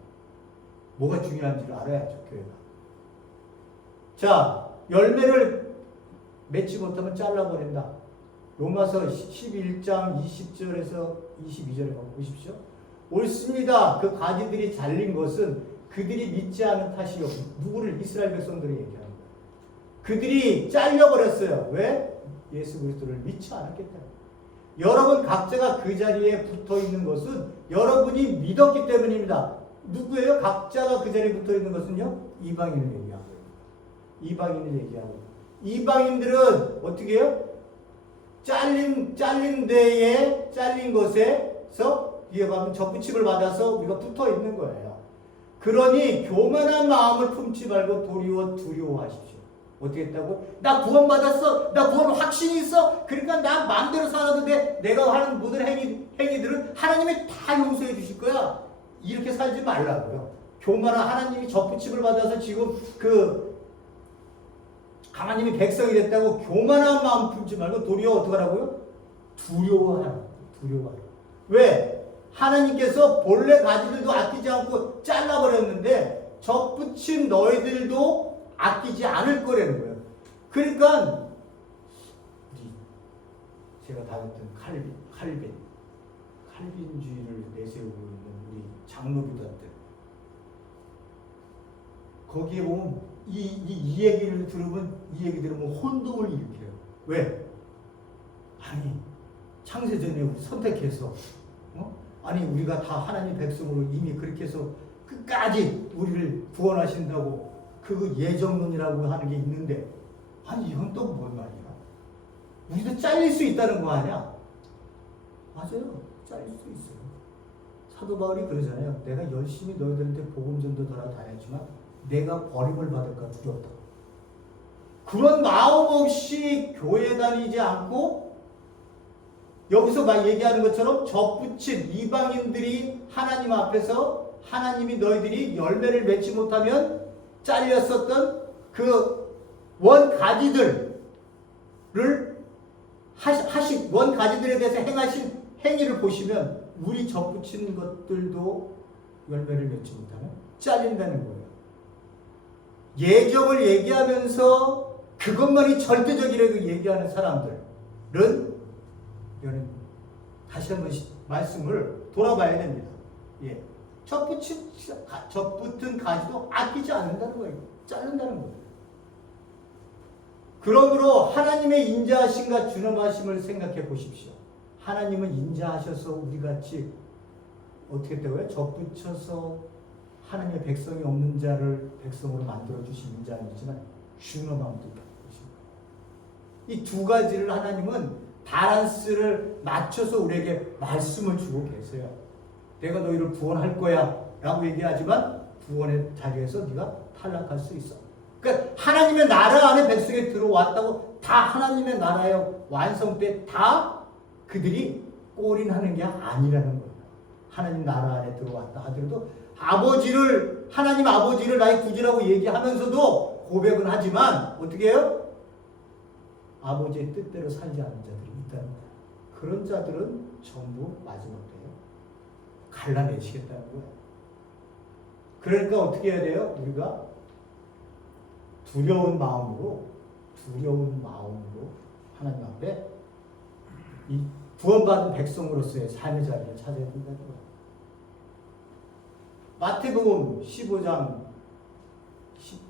뭐가 중요한지를 알아야죠, 교회가. 자, 열매를 맺지 못하면 잘라버린다. 로마서 11장 20절에서 22절에 보십시오. 옳습니다. 그 가지들이 잘린 것은 그들이 믿지 않은 탓이요. 누구를? 이스라엘 백성들이 얘기하는 거예요. 그들이 잘려버렸어요. 왜? 예수 그리스도를 믿지 않았기 때문에. 여러분 각자가 그 자리에 붙어 있는 것은 여러분이 믿었기 때문입니다. 누구예요? 각자가 그 자리에 붙어 있는 것은요? 이방인을 얘기하고 이방인을 얘기하고 이방인들은 어떻게 해요? 잘린 것에서 위에 가면 접붙임을 받아서 우리가 붙어 있는 거예요. 그러니 교만한 마음을 품지 말고 도리어 두려워하십시오. 어떻게 했다고? 나 구원받았어. 나 구원 확신이 있어. 그러니까 나 마음대로 살아도 돼. 내가 하는 모든 행위들은 하나님이 다 용서해 주실 거야. 이렇게 살지 말라고요. 교만한 하나님이 접붙임을 받아서 지금 하나님이 백성이 됐다고 교만한 마음 품지 말고 도리어 어떻게 하라고요? 두려워하라. 왜? 하나님께서 본래 가지들도 아끼지 않고 잘라버렸는데 접붙인 너희들도 아끼지 않을 거라는 거예요. 그러니까 제가 다녔던 칼빈주의를 내세우고 있는 우리 장로교단들 거기에 보면 이 얘기를 들으면 혼동을 일으켜요. 왜? 아니 창세전에 선택해서 아니 우리가 다 하나님 백성으로 이미 그렇게 해서 끝까지 우리를 구원하신다고 그 예정론이라고 하는 게 있는데 아니 이건 또 뭔 말이야? 우리도 잘릴 수 있다는 거 아니야? 맞아요. 잘릴 수 있어요. 사도 바울이 그러잖아요. 내가 열심히 너희들한테 복음 전도하러 다녔지만 내가 버림을 받을까 두렵다. 그런 마음 없이 교회 다니지 않고 여기서 막 얘기하는 것처럼 접붙인 이방인들이 하나님 앞에서 하나님이 너희들이 열매를 맺지 못하면 잘렸었던 그 원가지들을 원가지들에 대해서 행하신 행위를 보시면 우리 접붙이는 것들도 열매를 맺지 못하면 잘린다는 거예요. 예정을 얘기하면서 그것만이 절대적이라고 얘기하는 사람들은 다시 한번 말씀을 돌아봐야 됩니다. 예. 접붙은 가지도 아끼지 않는다는 거예요. 자른다는 거예요. 그러므로 하나님의 인자하심과 준엄하심을 생각해 보십시오. 하나님은 인자하셔서 우리같이 어떻게 했다고요? 접붙여서 하나님의 백성이 없는 자를 백성으로 만들어주신 인자이지만 준엄함도 있습니다. 이 두 가지를 하나님은 바란스를 맞춰서 우리에게 말씀을 주고 계세요. 내가 너희를 구원할 거야 라고 얘기하지만 구원의 자리에서 네가 탈락할 수 있어. 그러니까 하나님의 나라 안에 백성이 들어왔다고 다 하나님의 나라의 완성 때 다 그들이 올인하는 게 아니라는 거예요. 하나님 나라 안에 들어왔다 하더라도 하나님 아버지를 나의 구주라고 얘기하면서도 고백은 하지만 어떻게 해요? 아버지의 뜻대로 살지 않는 자들이 있다는 거예요. 그런 자들은 전부 마지막 때요. 갈라내시겠다는 거예요. 그러니까 어떻게 해야 돼요? 우리가 두려운 마음으로 하나님 앞에 이 구원받은 백성으로서의 삶의 자리를 찾아야 된다는 거예요.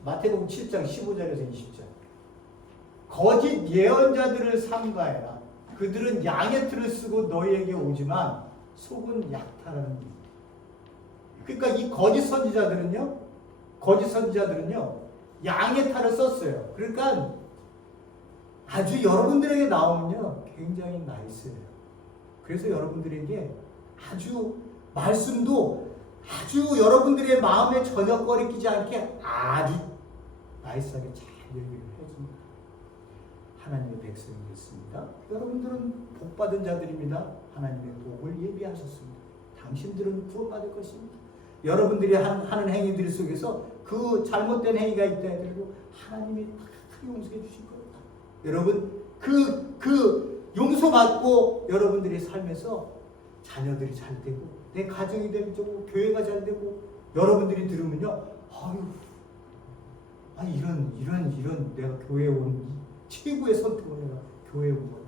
마태복음 7장 15절에서 20절 거짓 예언자들을 삼가해라. 그들은 양의 틀을 쓰고 너희에게 오지만 속은 약탈하는 일. 그러니까 이 거짓 선지자들은요, 양의 탈을 썼어요. 그러니까 아주 여러분들에게 나오면요, 굉장히 나이스해요. 그래서 여러분들에게 아주 말씀도 아주 여러분들의 마음에 전혀 꺼리끼지 않게 아주 나이스하게 잘 얘기를 해줍니다. 하나님의 백성이 있습니다. 여러분들은 복받은 자들입니다. 하나님의 복을 예비하셨습니다. 당신들은 구원받을 것입니다. 여러분들이 하는 행위들 속에서 그 잘못된 행위가 있다 하더라도 하나님이 다 용서해 주실 겁니다. 여러분 그 용서받고 여러분들의 삶에서 자녀들이 잘 되고 내 가정이 되고 교회가 잘 되고 여러분들이 들으면요, 이런 내가 교회에 온 최고의 선택을 내가 교회에 온 거야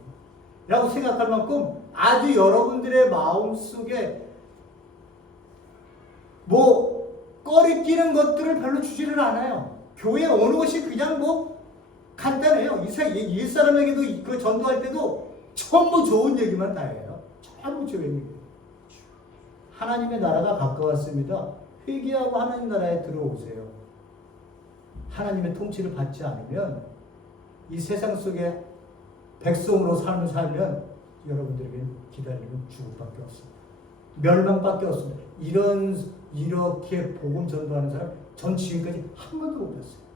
라고 생각할 만큼 아주 여러분들의 마음속에 꺼리끼는 것들을 별로 주지를 않아요. 교회에 오는 것이 그냥 간단해요. 옛사람에게도 그 전도할 때도 전부 좋은 얘기만 다 해요. 전부 좋은 얘기. 하나님의 나라가 가까웠습니다. 회개하고 하나님 나라에 들어오세요. 하나님의 통치를 받지 않으면 이 세상 속에 백성으로 삶을 살면 여러분들에게 기다리는 죽음밖에 없습니다. 멸망밖에 없습니다. 이렇게 복음 전도하는 사람 전 지금까지 한 번도 못 봤어요.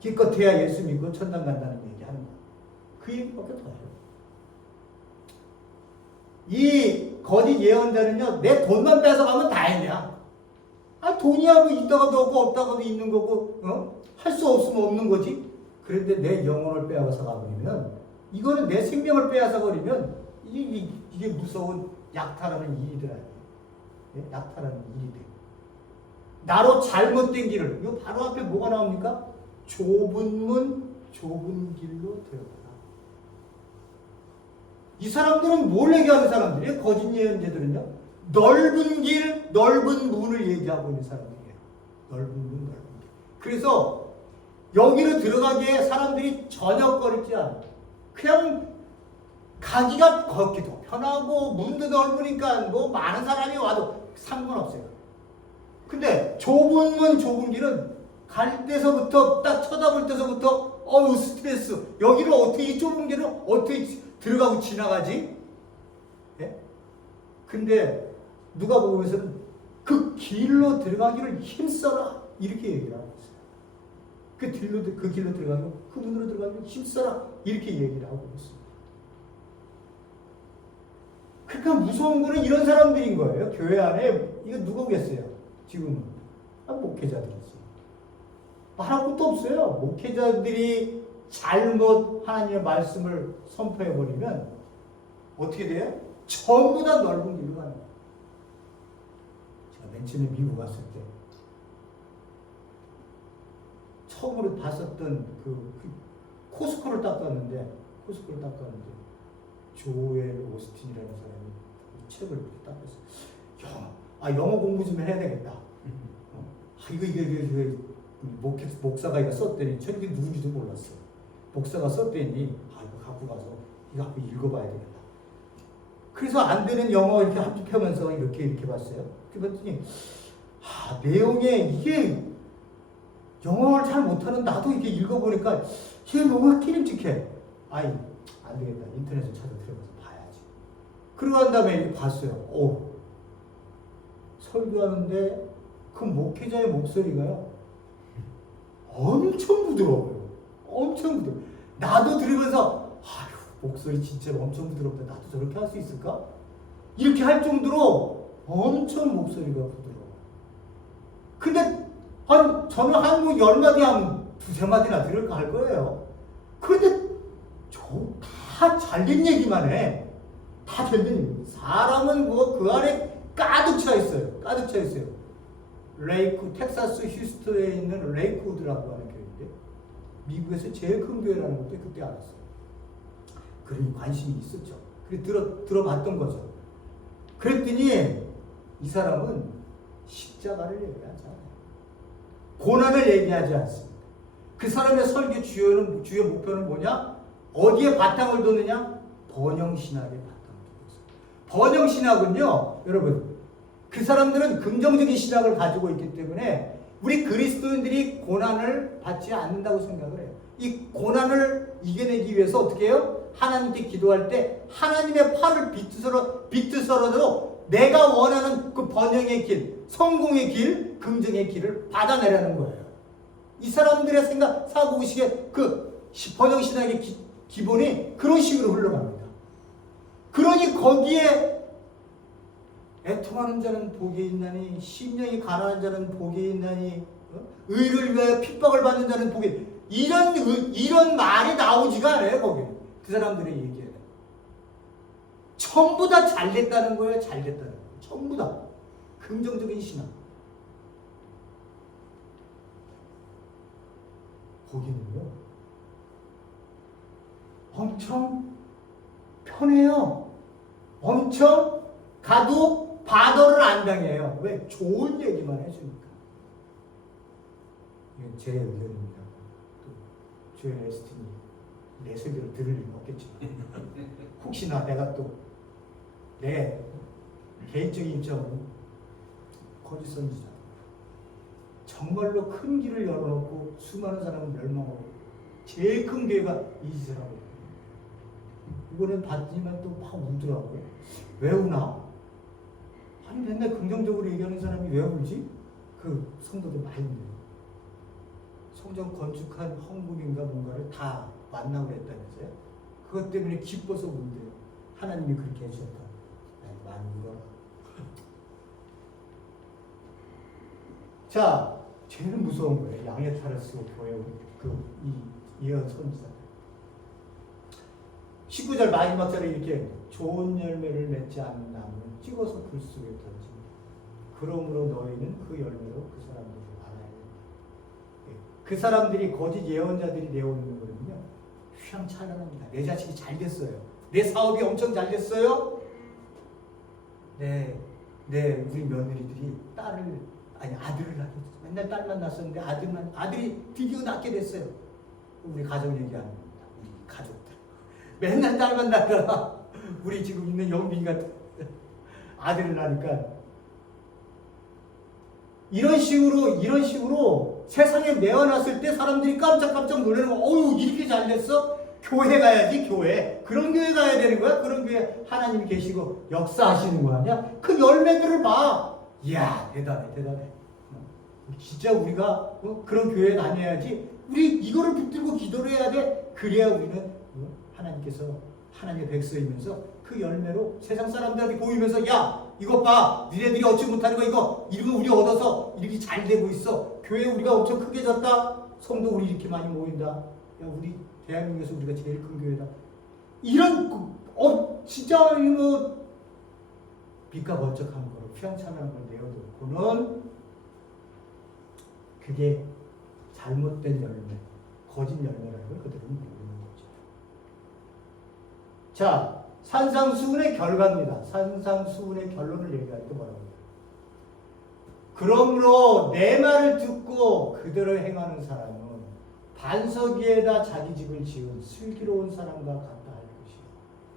기껏해야 예수 믿고 천당 간다는 얘기하는 거예요. 그 얘기밖에 더 해요. 이 거짓 예언자는요, 내 돈만 뺏어가면 다행이야. 돈이야 있다가도 없고 없다가도 있는 거고, 할 수 없으면 없는 거지. 그런데 내 영혼을 빼앗아 가버리면, 이거는 내 생명을 빼앗아 버리면 이게 무서운 약탈하는 일이더라. 약탈하는 일이 돼. 나로 잘못된 길을, 이거 바로 앞에 뭐가 나옵니까? 좁은 문, 좁은 길로 들어가라. 이 사람들은 뭘 얘기하는 사람들이에요? 거짓 예언자들은요, 넓은 길, 넓은 문을 얘기하고 있는 사람들이에요. 넓은 문, 넓은 길. 그래서 여기로 들어가기에 사람들이 전혀 꺼리지 않아요. 그냥 가기가 걷기도 편하고 문도 넓으니까 많은 사람이 와도 상관없어요. 근데 좁은 문, 좁은 길은 갈 때서부터 딱 쳐다볼 때서부터 스트레스. 여기를 어떻게 이 좁은 길을 어떻게 들어가고 지나가지? 예? 근데 누가 보면서는 그 길로 들어가기를 힘써라 이렇게 얘기를 하고 있어요. 그 길로 들어가고 그 문으로 들어가기를 힘써라 이렇게 얘기를 하고 있습니다. 그러니까 무서운 거는 이런 사람들인 거예요. 교회 안에 이거 누구겠어요? 지금은 목회자들이지. 말할 것도 없어요. 목회자들이 잘못 하나님의 말씀을 선포해버리면 어떻게 돼요? 전부 다 넓은 길로 가는 거예요. 제가 맨 처음에 미국 갔을 때 처음으로 봤었던 코스코를 딱 갔는데 조엘 오스틴이라는 사람이 이 책을 딱 봤어요. 영어 공부 좀 해야 되겠다. 이거 목사가 이거 썼더니 저는 이게 누군지도 몰랐어요. 목사가 썼더니 이거 갖고 가서 이거 한번 읽어봐야 되겠다. 그래서 안 되는 영어 이렇게 한쪽 펴면서 이렇게 봤어요. 그랬더니 내용에 이게 영어를 잘 못하는 나도 이렇게 읽어보니까 이게 너무 기름직해. 안 되겠다. 인터넷에 찾아 들어가서 봐야지. 그러고 난 다음에 이렇게 봤어요. 설교하는데 그 목회자의 목소리가요, 엄청 부드러워요. 엄청 부드러워. 나도 들으면서 목소리 진짜 엄청 부드럽다. 나도 저렇게 할 수 있을까? 이렇게 할 정도로 엄청 목소리가 부드러워. 근데 저는 한국 10마디 하면 2-3마디나 들을까 할 거예요. 그런데 다 잘된 얘기만 해. 다 잘된 얘기. 사람은 그 안에 가득 차 있어요. 가득 차 있어요. 텍사스 휴스턴에 있는 레이크우드라고 하는 교회인데 미국에서 제일 큰 교회라는 것도 그때 알았어요. 그러니 관심이 있었죠. 그래서 들어봤던 거죠. 그랬더니 이 사람은 십자가를 얘기하지 않아요. 고난을 얘기하지 않습니다. 그 사람의 설교 주요 목표는 뭐냐? 어디에 바탕을 뒀느냐? 번영신학에 바탕을 뒀어요. 번영신학은요, 여러분, 그 사람들은 긍정적인 신학을 가지고 있기 때문에 우리 그리스도인들이 고난을 받지 않는다고 생각을 해요. 이 고난을 이겨내기 위해서 어떻게 해요? 하나님께 기도할 때 하나님의 팔을 비트서라도 내가 원하는 그 번영의 길, 성공의 길, 긍정의 길을 받아내라는 거예요. 이 사람들의 생각, 사고의식의 그 번영신학의 기본이 그런 식으로 흘러갑니다. 그러니 거기에 애통하는 자는 복이 있나니, 심령이 가난한 자는 복이 있나니, 의를 위하여 핍박을 받는 자는 복이, 이런 말이 나오지가 않아요. 거기 그 사람들의 얘기에 전부 다 잘됐다는 거예요. 잘됐다는 거예요. 전부 다 긍정적인 신앙. 거기는요 엄청 편해요. 엄청 가도 바더를 안 당해요. 왜? 좋은 얘기만 해주니까. 이건 제 의견입니다. 또 조엘 에스틴이 내 설교를 들을 리는 없겠지만 혹시나 내가 또 내 개인적인 입장은 거짓 선지자, 정말로 큰 길을 열어놓고 수많은 사람을 멸망하고 제일 큰 교회가 이 짓을 하고, 이거는 봤지만 또 막 울더라고요. 왜 우나? 아니 맨날 긍정적으로 얘기하는 사람이 왜 울지? 그 성도들 많이 울어요. 성전 건축한 헌금인가 뭔가를 다 만나고 그랬다면서요. 그것 때문에 기뻐서 울대요. 하나님이 그렇게 해주셨다. 많이 울어라. 자, 제일 무서운 거예요. 양의 탈을 쓰고 교회 이어 선지자. 19절 마지막 절에 이렇게 좋은 열매를 맺지 않는 나무는 찍어서 불 속에 던집니다. 그러므로 너희는 그 열매로 그 사람들을 알아야 된다. 그 사람들이 거짓 예언자들이 내어오는 거는요, 휘황찬란합니다. 내 자식이 잘 됐어요. 내 사업이 엄청 잘 됐어요. 우리 며느리들이 아들을 낳게 됐어요. 맨날 딸만 낳았었는데 아들이 드디어 낳게 됐어요. 우리 가정 얘기하는 겁니다. 우리 가족들. 맨날 딸만 낳다가 우리 지금 있는 영빈이가 아들을 낳으니까 이런 식으로 세상에 내어놨을 때 사람들이 깜짝깜짝 놀라는 거. 어우, 이렇게 잘 됐어? 교회 가야지, 교회. 그런 교회 가야 되는 거야? 그런 교회 하나님이 계시고 역사하시는 거 아니야? 그 열매들을 봐. 이야, 대단해. 진짜 우리가 그런 교회에 다녀야지. 우리 이거를 붙들고 기도를 해야 돼. 그래야 우리는 하나님께서 하나님의 백성이면서 그 열매로 세상 사람들한테 보이면서, 야, 이것 봐. 니네들이 얻지 못하는 거 이거 우리 얻어서 이렇게 잘 되고 있어. 교회 우리가 엄청 크게 졌다. 성도 우리 이렇게 많이 모인다. 야, 우리 대한민국에서 우리가 제일 큰 교회다. 이런 진짜 빛과 번쩍한 거로 휘황찬란한 걸 내어놓고는 그게 잘못된 열매, 거짓 열매라는 걸 그들은 모르는 거죠. 자, 산상수훈의 결과입니다. 산상수훈의 결론을 얘기할 때 뭐라고 해요? 그러므로 내 말을 듣고 그대로 행하는 사람은 반석 위에다 자기 집을 지은 슬기로운 사람과 같다 할 것이요.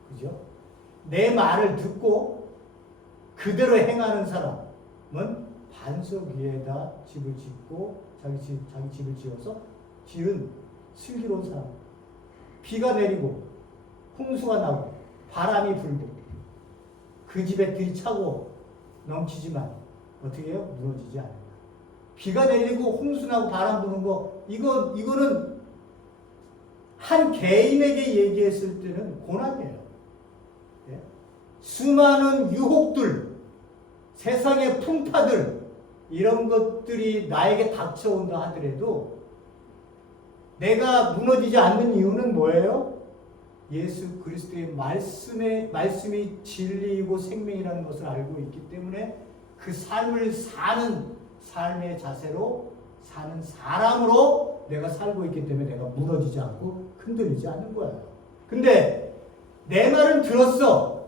그죠? 내 말을 듣고 그대로 행하는 사람은 반석 위에다 집을 짓고 자기 집을 지어서 지은 슬기로운 사람. 비가 내리고 홍수가 나고 바람이 불고 그 집에 들이차고 넘치지만 어떻게 해요? 무너지지 않아요. 비가 내리고 홍수 나고 바람 부는 거, 이거는 한 개인에게 얘기했을 때는 고난이에요. 예? 수많은 유혹들, 세상의 풍파들, 이런 것들이 나에게 닥쳐온다 하더라도 내가 무너지지 않는 이유는 뭐예요? 예수 그리스도의 말씀이 진리이고 생명이라는 것을 알고 있기 때문에 그 삶을 사는 삶의 자세로 사는 사람으로 내가 살고 있기 때문에 내가 무너지지 않고 흔들리지 않는 거예요. 근데 내 말은 들었어.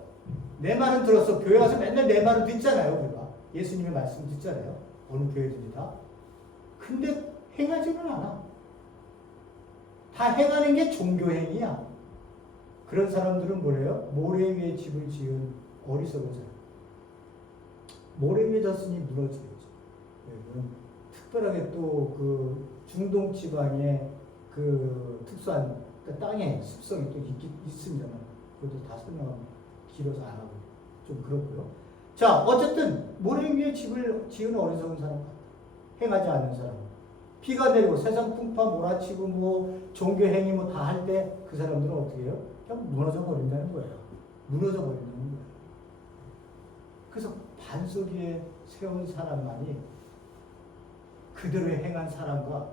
교회 와서 맨날 내 말을 듣잖아요. 우리가 예수님의 말씀 듣잖아요. 어느 교회들이 다. 근데 행하지는 않아. 다 행하는 게 종교행위야. 그런 사람들은 뭐래요? 모래 위에 집을 지은 어리석은 사람. 모래 위에 졌으니 무너지겠죠. 특별하게 또 그 중동 지방의 그 특수한 땅의 습성이 또 있습니다만, 그것도 다 설명하면 길어서 안 하고 좀 그렇고요. 자, 어쨌든 모래 위에 집을 지은 어리석은 사람 같다. 행하지 않는 사람. 비가 내리고 세상 풍파 몰아치고 뭐 종교 행위 뭐 다 할 때 그 사람들은 어떻게 해요? 그냥 무너져 버린다는 거예요. 무너져 버린다는 거예요. 그래서 반석 위에 세운 사람만이 그대로 행한 사람과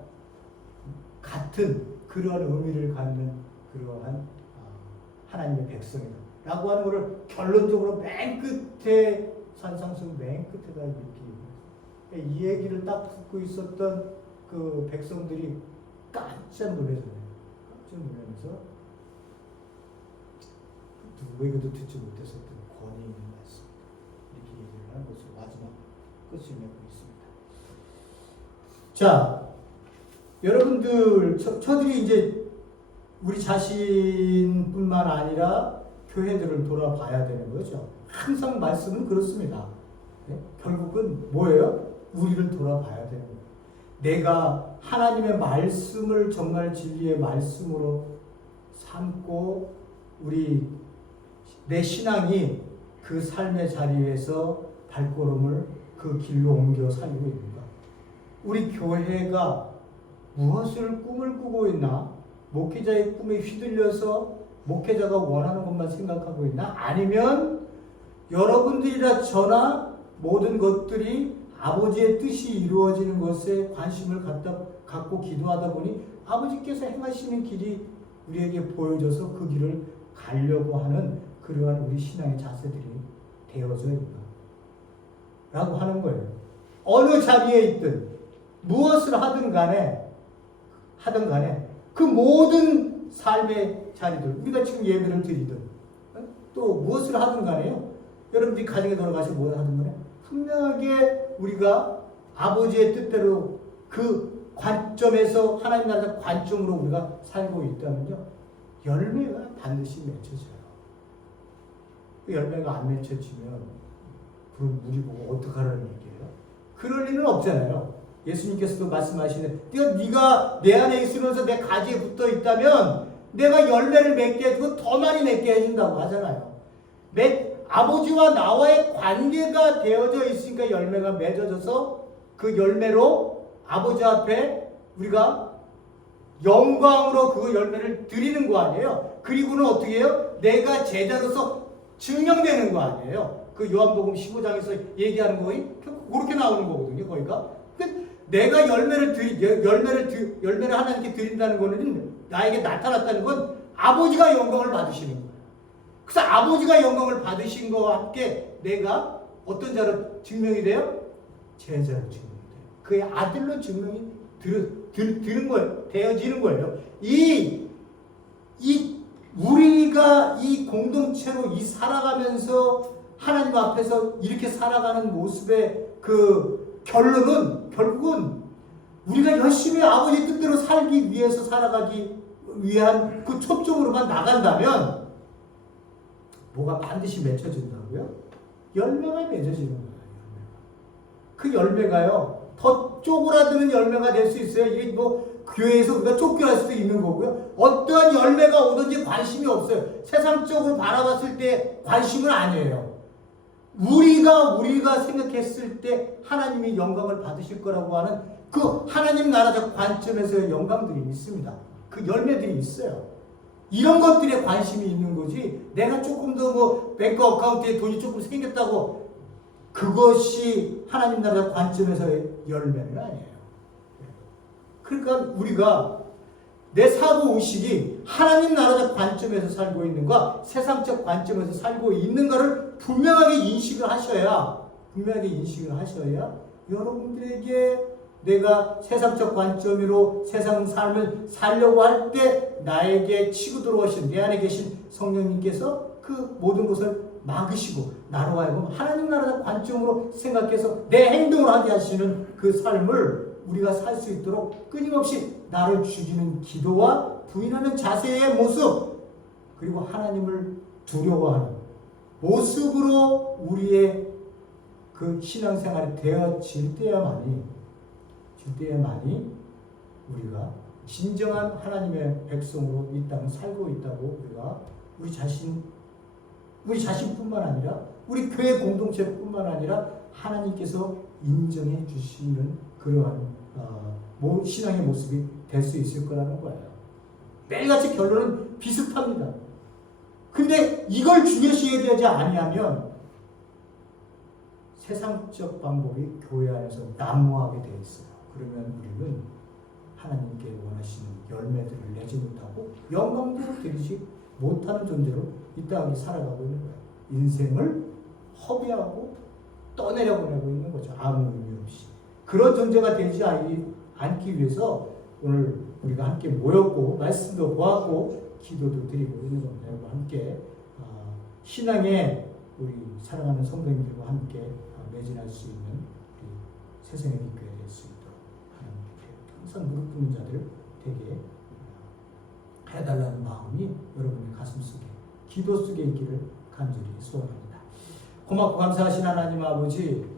같은 그러한 의미를 갖는 그러한 하나님의 백성이다 라고 하는 것을 결론적으로 맨 끝에, 산상수훈 맨 끝에다 이렇게 이 얘기를 딱 듣고 있었던 그 백성들이 깜짝 놀라잖아요. 깜짝 놀라면서 누구에게도 듣지 못했었던 권위 있는 말씀, 이렇게 얘기를 하는 것으로 마지막 끝을 맺고 있습니다. 자, 여러분들, 저들이 이제 우리 자신뿐만 아니라 교회들을 돌아봐야 되는 거죠. 항상 말씀은 그렇습니다. 네? 결국은 뭐예요? 우리를 돌아봐야 되는 거예요. 내가 하나님의 말씀을 정말 진리의 말씀으로 삼고 내 신앙이 그 삶의 자리에서 발걸음을 그 길로 옮겨 살고 있는가? 우리 교회가 무엇을 꿈을 꾸고 있나? 목회자의 꿈에 휘둘려서 목회자가 원하는 것만 생각하고 있나? 아니면 여러분들이나 저나 모든 것들이 아버지의 뜻이 이루어지는 것에 관심을 갖고 기도하다 보니 아버지께서 행하시는 길이 우리에게 보여져서 그 길을 가려고 하는 그러한 우리 신앙의 자세들이 되어져 있나? 라고 하는 거예요. 어느 자리에 있든 무엇을 하든 간에 그 모든 삶의 자리들, 우리가 지금 예배를 드리든 또 무엇을 하든 간에요. 여러분들이 가정에 돌아가서 무엇을 하든 간에 분명하게 우리가 아버지의 뜻대로 그 관점에서, 하나님 나라의 관점으로 우리가 살고 있다면요, 열매가 반드시 맺혀져요. 그 열매가 안 맺혀지면 그럼 우리 보고 어떡하라는 얘기예요? 그럴 리는 없잖아요. 예수님께서도 말씀하시는, 네가 내 안에 있으면서 내 가지에 붙어 있다면 내가 열매를 맺게 해주고 더 많이 맺게 해준다고 하잖아요. 아버지와 나와의 관계가 되어져 있으니까 열매가 맺어져서 그 열매로 아버지 앞에 우리가 영광으로 그 열매를 드리는 거 아니에요. 그리고는 어떻게 해요? 내가 제자로서 증명되는 거 아니에요. 그 요한복음 15장에서 얘기하는 거이 그렇게 나오는 거거든요. 거기가. 내가 열매를 하나님께 드린다는 거는, 나에게 나타났다는 건 아버지가 영광을 받으시는 거예요. 그래서 아버지가 영광을 받으신 것과 함께 내가 어떤 자로 증명이 돼요? 제자로 증명이 돼요. 그의 아들로 증명이 드는 거예요. 되어지는 거예요. 우리가 이 공동체로 살아가면서 하나님 앞에서 이렇게 살아가는 모습의 그 결론은, 결국은 우리가 열심히 아버지 뜻대로 살기 위해서 살아가기 위한 그 초점으로만 나간다면 뭐가 반드시 맺혀진다고요? 열매가 맺어지는 거예요. 그 열매가요, 더 쪼그라드는 열매가 될 수 있어요. 이게 뭐 교회에서 우리가 쫓겨날 수도 있는 거고요. 어떠한 열매가 오든지 관심이 없어요. 세상적으로 바라봤을 때 관심은 아니에요. 우리가 생각했을 때 하나님이 영광을 받으실 거라고 하는 그 하나님 나라적 관점에서의 영광들이 있습니다. 그 열매들이 있어요. 이런 것들에 관심이 있는 거지, 내가 조금 더 뭐 뱅크 어카운트에 돈이 조금 생겼다고 그것이 하나님 나라 관점에서의 열매는 아니에요. 그러니까 우리가 내 사고의식이 하나님 나라적 관점에서 살고 있는가, 세상적 관점에서 살고 있는가를 분명하게 인식을 하셔야 여러분들에게 내가 세상적 관점으로 세상 삶을 살려고 할 때 나에게 치고 들어오신 내 안에 계신 성령님께서 그 모든 것을 막으시고 나로 하여금 하나님 나라의 관점으로 생각해서 내 행동을 하게 하시는 그 삶을 우리가 살 수 있도록 끊임없이 나를 죽이는 기도와 부인하는 자세의 모습, 그리고 하나님을 두려워하는 모습으로 우리의 그 신앙생활이 되어질 때야만이 우리가 진정한 하나님의 백성으로 이 땅을 살고 있다고 우리가 우리 자신뿐만 아니라 우리 교회 공동체뿐만 아니라 하나님께서 인정해 주시는 그러한 신앙의 모습이 될 수 있을 거라는 거예요. 매일같이 결론은 비슷합니다. 근데 이걸 중요시해야 되지 아니하면 세상적 방법이 교회 안에서 난무하게 되어 있어요. 그러면 우리는 하나님께 원하시는 열매들을 내지 못하고 영광도 드리지 못하는 존재로 이 땅에 살아가고 있는 거예요. 인생을 허비하고 떠내려보내고 있는 거죠. 아무 의미 없이. 그런 존재가 되지 않기 위해서 오늘 우리가 함께 모였고 말씀도 보았고 기도도 드리고 있는 겁니다. 함께 신앙의 우리 사랑하는 성도님들과 함께 매진할 수 있는 우리 세상의 교회 될 수 있도록 하나님께 항상 무릎 꿇는 자들 되게 해달라는 마음이 여러분의 가슴 속에 기도 속에 있기를 간절히 소원합니다. 고맙고 감사하신 하나님 아버지,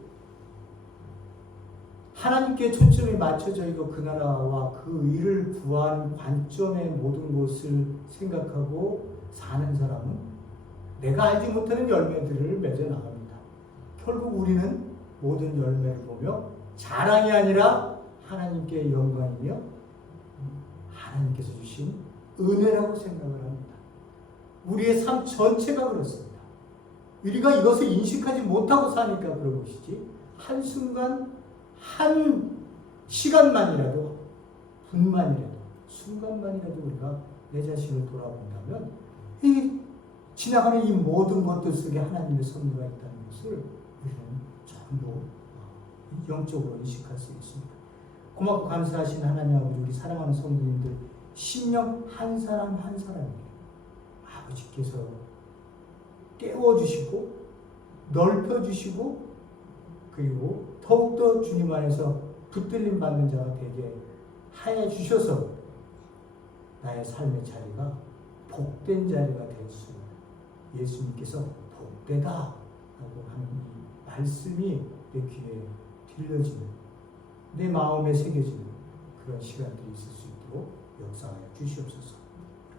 하나님께 초점이 맞춰져 있고 그 나라와 그 의를 구하는 관점의 모든 것을 생각하고 사는 사람은 내가 알지 못하는 열매들을 맺어 나갑니다. 결국 우리는 모든 열매를 보며 자랑이 아니라 하나님께 영광이며 하나님께서 주신 은혜라고 생각을 합니다. 우리의 삶 전체가 그렇습니다. 우리가 이것을 인식하지 못하고 사니까 그런 것이지, 한순간 한 시간만이라도 분만이라도 순간만이라도 우리가 내 자신을 돌아본다면 이 지나가는 이 모든 것들 속에 하나님의 섭리가 있다는 것을 우리는 전부 영적으로 인식할 수 있습니다. 고맙고 감사하신 하나님 아버지, 우리 사랑하는 성도님들 심령 한 사람 한 사람에게 아버지께서 깨워주시고 넓혀주시고 그리고 더욱더 주님 안에서 붙들림 받는 자가 되게 하여 주셔서 나의 삶의 자리가 복된 자리가 될 수 있는, 예수님께서 복되다 라고 하는 이 말씀이 내 귀에 들려지는, 내 마음에 새겨지는 그런 시간들이 있을 수 있도록 역사하여 주시옵소서.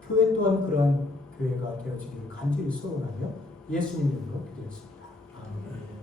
교회 또한 그러한 교회가 되어지기를 간절히 소원하며 예수님 이름으로 기도했습니다. 아멘.